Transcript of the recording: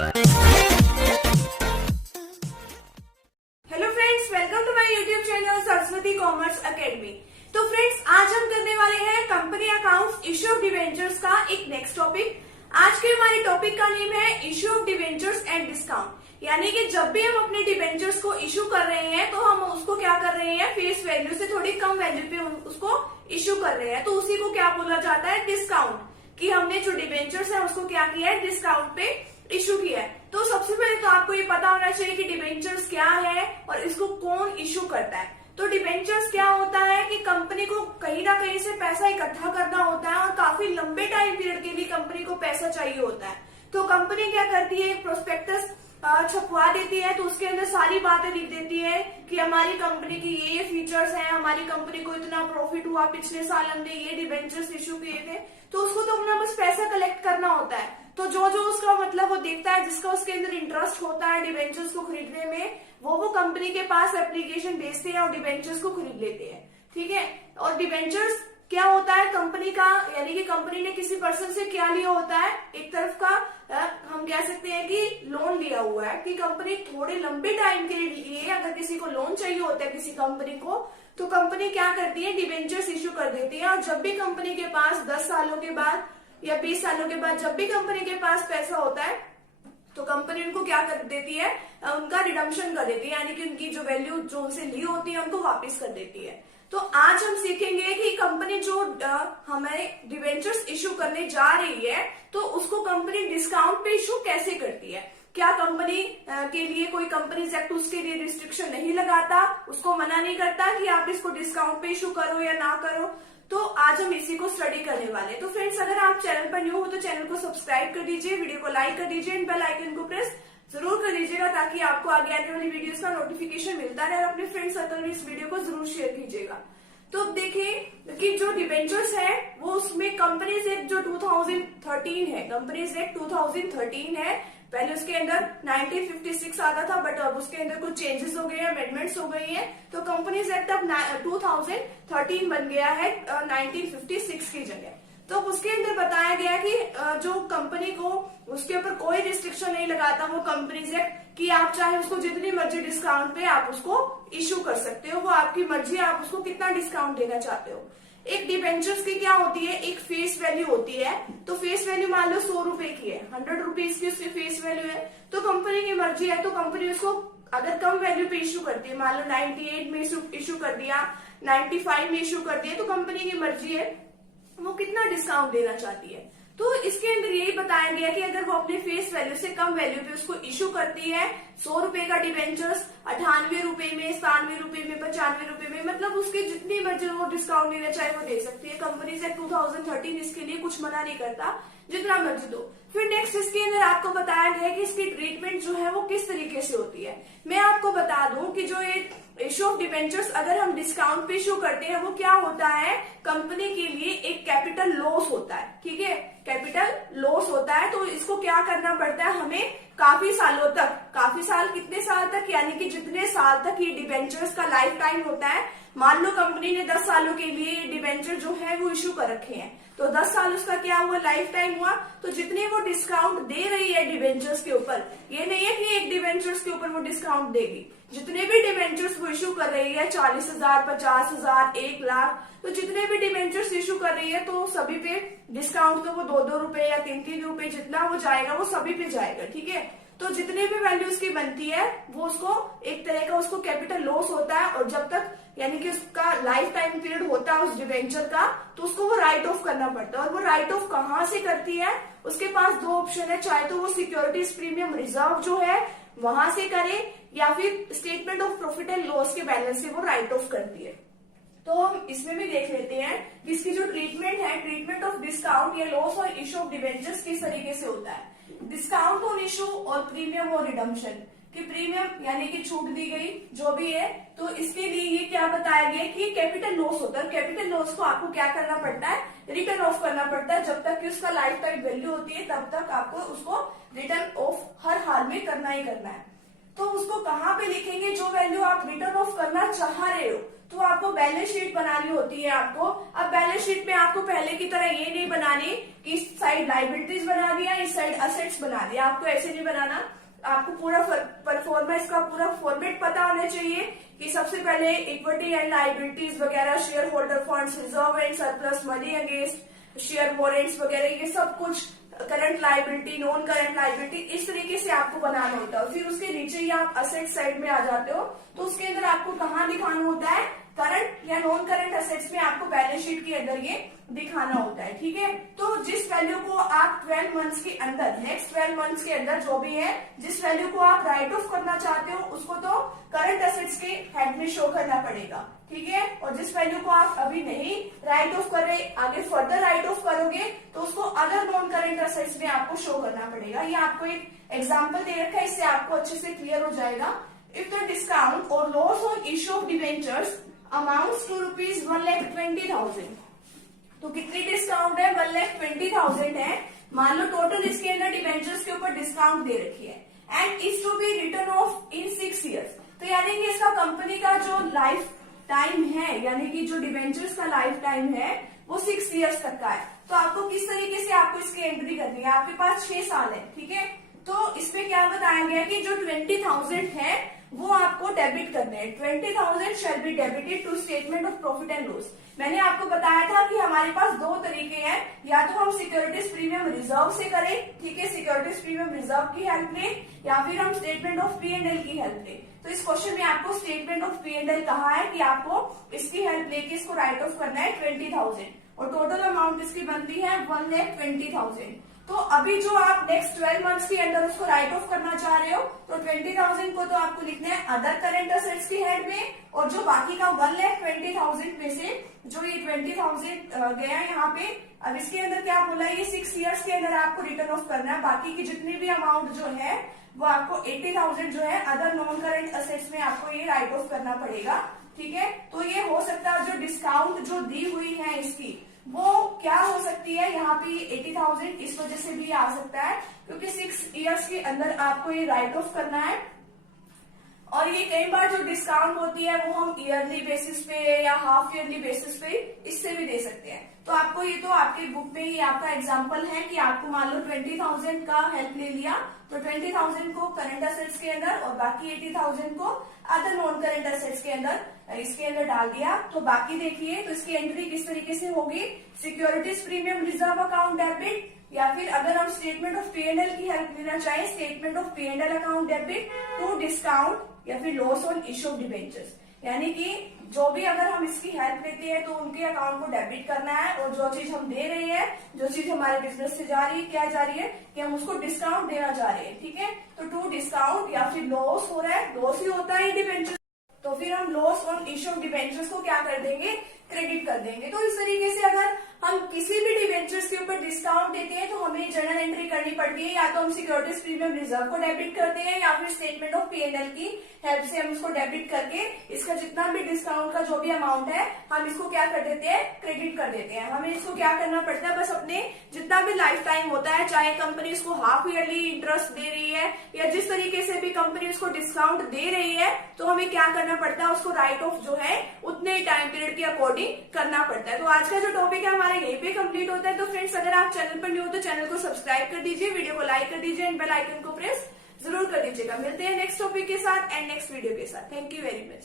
Hello friends, welcome to my YouTube channel Saraswati commerce academy. तो friends, आज हम करने वाले हैं company accounts issue of debentures का एक नेक्स्ट टॉपिक। आज के हमारे टॉपिक का नेम है issue of debentures and discount. यानी कि जब भी हम अपने डिवेंचर्स को इश्यू कर रहे हैं तो हम उसको क्या कर रहे हैं, फेस वैल्यू से थोड़ी कम वैल्यू पे उसको इश्यू कर रहे हैं, तो उसी को क्या बोला जाता है, डिस्काउंट। कि हमने जो डिवेंचर्स है उसको क्या किया है, डिस्काउंट पे इश्यू किया है। तो सबसे पहले तो आपको ये पता होना चाहिए कि डिवेंचर्स क्या है और इसको कौन इश्यू करता है। तो डिवेंचर्स क्या होता है कि कंपनी को कहीं ना कहीं से पैसा इकट्ठा करना होता है और काफी लंबे टाइम पीरियड के लिए कंपनी को पैसा चाहिए होता है। तो कंपनी क्या करती है, एक प्रोस्पेक्टस छपवा देती है, तो उसके अंदर सारी बातें लिख देती है कि हमारी कंपनी की ये फीचर्स हैं, हमारी कंपनी को इतना प्रॉफिट हुआ, पिछले साल हमने ये डिवेंचर्स इश्यू किए थे। तो उसको तो अपना बस पैसा कलेक्ट करना होता है। तो जो जो उसका मतलब वो देखता है, जिसका उसके अंदर इंटरेस्ट होता है डिवेंचर्स को खरीदने में, वो कंपनी के पास एप्लीकेशन भेजते हैं और डिवेंचर्स को खरीद लेते हैं। ठीक है। और डिवेंचर्स क्या होता है कंपनी का, यानी कि कंपनी ने किसी पर्सन से क्या लिया होता है, एक तरफ का हम कह सकते हैं कि लोन लिया हुआ है। कि कंपनी थोड़े लंबे टाइम के लिए अगर किसी को लोन चाहिए होता है किसी कंपनी को, तो कंपनी क्या करती है, डिवेंचर्स इश्यू कर देती है। और जब भी कंपनी के पास 10 सालों के बाद या 20 सालों के बाद जब भी कंपनी के पास पैसा होता है, तो कंपनी उनको क्या कर देती है, उनका रिडम्पशन कर देती है, यानी कि उनकी जो वैल्यू जो उनसे ली होती है उनको वापस कर देती है। तो आज हम सीखेंगे कि कंपनी जो हमें डिवेंचर्स इश्यू करने जा रही है, तो उसको कंपनी डिस्काउंट पे इश्यू कैसे करती है। क्या कंपनी के लिए कोई कंपनीज एक्ट उसके लिए रिस्ट्रिक्शन नहीं लगाता, उसको मना नहीं करता कि आप इसको डिस्काउंट पे इश्यू करो या ना करो। तो आज हम इसी को स्टडी करने वाले हैं। तो फ्रेंड्स, अगर आप चैनल पर न्यू हो तो चैनल को सब्सक्राइब कर दीजिए, वीडियो को लाइक कर दीजिए, एंड बेल आइकन को प्रेस जरूर कर दीजिएगा, ताकि आपको आगे आने वाली वीडियोस का नोटिफिकेशन मिलता रहे। और अपने फ्रेंड सर्कल में इस वीडियो को जरूर शेयर कीजिएगा। तो देखिए कि जो डिवेंचर्स है वो उसमें कंपनीज एक्ट जो 2013 है, कंपनीज एक्ट 2013 है। पहले उसके अंदर 1956 आता था, बट अब उसके अंदर कुछ चेंजेस हो गए हैं, अमेंडमेंट्स हो गई हैं। तो कंपनीज एक्ट अब 2013 बन गया है 1956 की जगह। तो उसके अंदर बताया गया कि जो कंपनी को उसके ऊपर कोई रिस्ट्रिक्शन नहीं लगाता वो कंपनीज एक्ट, कि आप चाहे उसको जितनी मर्जी डिस्काउंट पे आप उसको इश्यू कर सकते हो, वो आपकी मर्जी, आप उसको कितना डिस्काउंट देना चाहते हो। एक डिवेंचर्स की क्या होती है, एक फेस वैल्यू होती है। तो फेस वैल्यू मान लो 100 रुपए की है, 100 रुपीज की उसकी फेस वैल्यू है। तो कंपनी की मर्जी है, तो कंपनी उसको अगर कम वैल्यू पे इश्यू करती है, मान लो 98 में इश्यू कर दिया, 95 में इश्यू कर दिया, तो कंपनी की मर्जी है वो कितना डिस्काउंट देना चाहती है। तो इसके अंदर यही बताया गया कि अगर वो अपने फेस वैल्यू से कम वैल्यू पे उसको इश्यू करती है, 100 रुपए का डिवेंचर्स 98 रुपए में, 97 रुपए में, 95 रुपए में, मतलब उसके जितनी मर्जी वो डिस्काउंट देना चाहे वो दे सकती है। कंपनी से 2013 इसके लिए कुछ मना नहीं करता, जितना मर्जी दो। फिर नेक्स्ट इसके अंदर आपको बताया गया है कि इसकी ट्रीटमेंट जो है वो किस तरीके से होती है। मैं आपको बता दूं कि जो ये इश्यू ऑफ डिवेंचर्स अगर हम डिस्काउंट पे इश्यू करते हैं, वो क्या होता है, कंपनी के लिए एक कैपिटल लॉस होता है। ठीक है, कैपिटल लॉस होता है। तो इसको क्या करना पड़ता है हमें, काफी सालों तक, काफी साल, कितने साल तक, यानी कि जितने साल तक ये डिवेंचर्स का लाइफ टाइम होता है। मान लो कंपनी ने 10 सालों के लिए डिवेंचर जो है वो इश्यू कर रखे हैं, तो 10 साल उसका क्या हुआ, लाइफ टाइम हुआ। तो जितने वो डिस्काउंट दे रही है डिवेंचर्स के ऊपर, ये नहीं है कि एक डिवेंचर्स के ऊपर वो डिस्काउंट देगी, जितने भी डिवेंचर्स वो इश्यू कर रही है, 40,000, 50,000, 1 लाख, तो जितने भी डिवेंचर्स इश्यू कर रही है, तो सभी पे डिस्काउंट तो वो 2-2 रुपए या 3-3 रुपए जितना वो जाएगा वो सभी पे जाएगा। ठीक है। तो जितने भी वैल्यू उसकी बनती है वो उसको एक तरह का उसको कैपिटल लॉस होता है। और जब तक यानी कि उसका लाइफ टाइम पीरियड होता है उस डिवेंचर का, तो उसको वो राइट ऑफ करना पड़ता है। और वो राइट ऑफ कहाँ से करती है, उसके पास 2 ऑप्शन है, चाहे तो वो सिक्योरिटीज प्रीमियम रिजर्व जो है वहां से करे, या फिर statement of profit and loss के बैलेंस से वो राइट ऑफ करती है। तो हम इसमें भी देख लेते हैं कि इसकी जो ट्रीटमेंट है, ट्रीटमेंट ऑफ डिस्काउंट या लॉस और इश्यू ऑफ डिवेंचर्स किस तरीके से होता है। डिस्काउंट ऑन इश्यू और प्रीमियम और रिडम्पशन, कि प्रीमियम यानी कि छूट दी गई जो भी है, तो इसके लिए ये क्या बताया गया कि कैपिटल लॉस होता है। कैपिटल लॉस को आपको क्या करना पड़ता है, रिटर्न ऑफ करना पड़ता है। जब तक कि उसका लाइफ टाइम वैल्यू होती है तब तक आपको उसको रिटर्न ऑफ हर हाल में करना ही करना है। तो उसको कहाँ पे लिखेंगे, जो वैल्यू आप रिटर्न ऑफ करना चाह रहे हो, तो आपको बैलेंस शीट बनानी होती है आपको। अब बैलेंस शीट में आपको पहले की तरह ये नहीं बनानी कि इस साइड लाइबिलिटीज बना दिया, इस साइड असेट्स बना दिया, आपको ऐसे नहीं बनाना। आपको पूरा परफॉर्मेंस का पूरा फॉर्मेट पता होना चाहिए कि सबसे पहले इक्विटी एंड लाइबिलिटीज वगैरह, share holder funds, reserve and surplus, money against share warrants वगैरह, ये सब कुछ, current liability, non current liability, इस तरीके से आपको बनाना होता है। फिर उसके नीचे ही आप असेट साइड में आ जाते हो, तो उसके अंदर आपको कहाँ दिखाना होता है, करंट या नॉन करंट असेट्स में आपको बैलेंस शीट के अंदर ये दिखाना होता है। ठीक है, तो जिस वैल्यू को आप 12 मंथ्स के अंदर, नेक्स्ट 12 मंथ्स के अंदर जो भी है, जिस वैल्यू को आप राइट ऑफ करना चाहते हो उसको तो करंट असेट्स के हेड में शो करना पड़ेगा। ठीक है, और जिस वैल्यू को आप अभी नहीं राइट ऑफ कर रहे, आगे फर्दर राइट ऑफ करोगे तो उसको अदर नॉन करंट असेट्स में आपको शो करना पड़ेगा। ये आपको एक एग्जाम्पल दे रखा है, इससे आपको अच्छे से क्लियर हो जाएगा। इफ द डिस्काउंट और loss on issue of debentures amounts to ₹1,20,000, तो कितनी डिस्काउंट है, 1,20,000 है। मान लो टोटल इसके अंदर डिवेंचर्स के ऊपर डिस्काउंट दे रखी है, and is to be return of in 6 years। तो यानी कि इसका कंपनी का जो लाइफ टाइम है, यानी कि जो डिवेंचर्स का लाइफ टाइम है वो 6 years तक का है। तो आपको किस तरीके से आपको इसकी एंट्री करनी है, आपके पास 6 साल है। ठीक है, तो इसमें क्या बताया गया कि जो 20,000 है वो आपको डेबिट करने हैं। 20,000 shall be debited to statement of profit and loss. मैंने आपको बताया था कि हमारे पास दो तरीके हैं, या तो हम सिक्योरिटीज प्रीमियम रिजर्व से करें, ठीक है, सिक्योरिटीज प्रीमियम रिजर्व की हेल्प लें, या फिर हम स्टेटमेंट ऑफ P&L की हेल्प लें। तो इस क्वेश्चन में आपको स्टेटमेंट ऑफ P&L कहा है कि आपको इसकी हेल्प लेके इसको राइट ऑफ करना है 20,000, और टोटल अमाउंट इसकी बनती है 1,20,000। तो अभी जो आप नेक्स्ट 12 मंथ्स के अंदर उसको राइट ऑफ करना चाह रहे हो, तो 20,000 को तो आपको लिखना है अदर करंट असेट्स की हेड में, और जो बाकी का 1,20,000 में से जो ये 20,000 गया यहाँ पे, अब इसके अंदर क्या बोला है, ये 6 years के अंदर आपको रिटर्न ऑफ करना है। बाकी की जितनी भी अमाउंट जो है वो आपको 80,000 जो है अदर नॉन करंट असेट्स में आपको ये राइट ऑफ करना पड़ेगा। ठीक है, तो ये हो सकता है जो डिस्काउंट जो दी हुई है इसकी वो क्या हो सकती है, यहाँ पे 80,000 इस वजह से भी आ सकता है क्योंकि 6 years के अंदर आपको ये राइट ऑफ करना है। और ये कई बार जो डिस्काउंट होती है वो हम ईयरली बेसिस पे या हाफ ईयरली बेसिस पे इससे भी दे सकते हैं। तो आपको ये तो आपके बुक में ही आपका एग्जांपल है कि आपको मान लो 20,000 का हेल्प ले लिया, तो 20,000 को करंट असेट्स के अंदर और बाकी 80,000 को अदर नॉन करंट असेट्स के अंदर इसके अंदर डाल दिया। तो बाकी देखिए, तो इसकी एंट्री किस तरीके से होगी, securities premium reserve account debit, या फिर अगर हम स्टेटमेंट ऑफ P&L की हेल्प लेना चाहें, statement of P&L account debit to discount या फिर loss on issue of debentures. यानी कि जो भी अगर हम इसकी हेल्प लेते हैं तो उनके अकाउंट को डेबिट करना है, और जो चीज हम दे रहे हैं, जो चीज हमारे बिजनेस से जा रही है, क्या जा रही है कि हम उसको डिस्काउंट देना चाह रहे हैं। ठीक है, तो टू डिस्काउंट या फिर लॉस हो रहा है, लॉस ही होता है डिवेंचर, तो फिर हम loss on issue of debentures को क्या कर देंगे, क्रेडिट कर देंगे। तो इस तरीके से अगर हम किसी भी डिवेंचर्स के ऊपर डिस्काउंट देते हैं तो हमें जर्नल एंट्री करनी पड़ती है, या तो हम सिक्योरिटीज प्रीमियम रिजर्व को डेबिट करते हैं, या फिर स्टेटमेंट ऑफ P&L की हेल्प से हम इसको डेबिट करके इसका जितना भी डिस्काउंट का जो भी अमाउंट है हम इसको क्या कर देते हैं, क्रेडिट कर देते हैं। हमें इसको क्या करना पड़ता है, बस अपने जितना भी लाइफ टाइम होता है, चाहे कंपनी इसको हाफ ईयरली इंटरेस्ट दे रही है या जिस तरीके से भी कंपनी उसको डिस्काउंट दे रही है, तो हमें क्या करना पड़ता है, उसको राइट ऑफ जो है उतने टाइम पीरियड के अकॉर्डिंग करना पड़ता है। तो आज का जो टॉपिक है हमारा यहीं पे कंप्लीट होता है। तो फ्रेंड्स, अगर आप चैनल पर न्यू हो तो चैनल को सब्सक्राइब कर दीजिए, वीडियो को लाइक कर दीजिए एंड बेल आइकन को प्रेस जरूर कर दीजिएगा। मिलते हैं नेक्स्ट टॉपिक के साथ एंड नेक्स्ट वीडियो के साथ। Thank you very much.